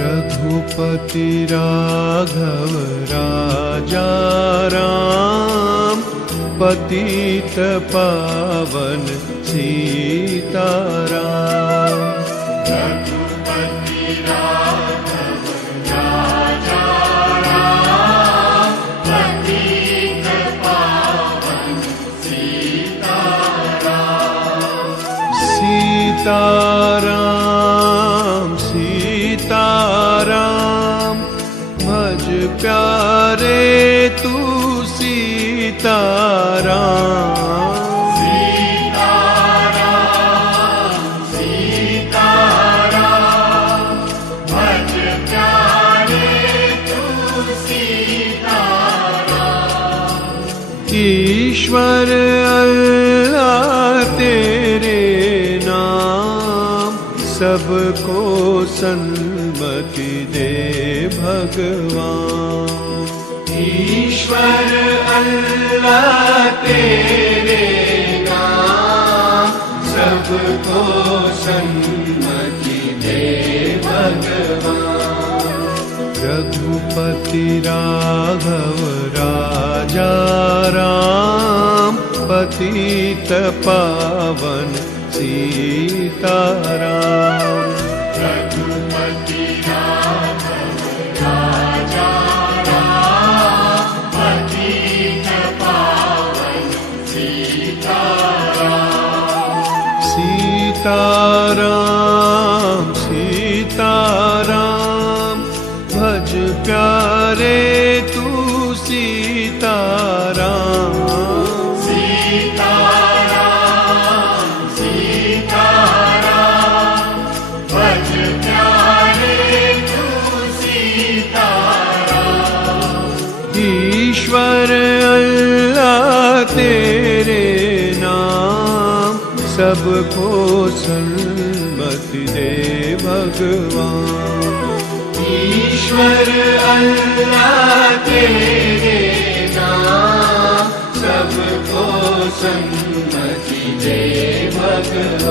रघुपति राघव राजा राम, पतित पावन सीताराम। रघुपति राघव राजा राम, पतित पावन सीताराम। सीताराम सीताराम, भज प्यारे तू सीताराम। सीताराम सीताराम, भज प्यारे तू सीताराम। ईश्वर अल्लाह तेरे नाम, सबको सन्मति दे भगवान। ईश्वर अल्लाह तेरे नाम, सबको सन्मति दे भगवान। रघुपति राघव राजा राम, पतित पावन सीताराम। रघुपति राघव राजा राम, पतित पावन सीताराम। सीताराम सीताराम, भज प्यारे तू सीताराम। सीताराम सीताराम, भज प्यारे तू सीताराम। ईश्वर अल्लाह तेरे नाम, सबको सन्मति दे भगवान। ईश्वर अल्लाह तेरे नाम, सबको सन्मति दे भगवान।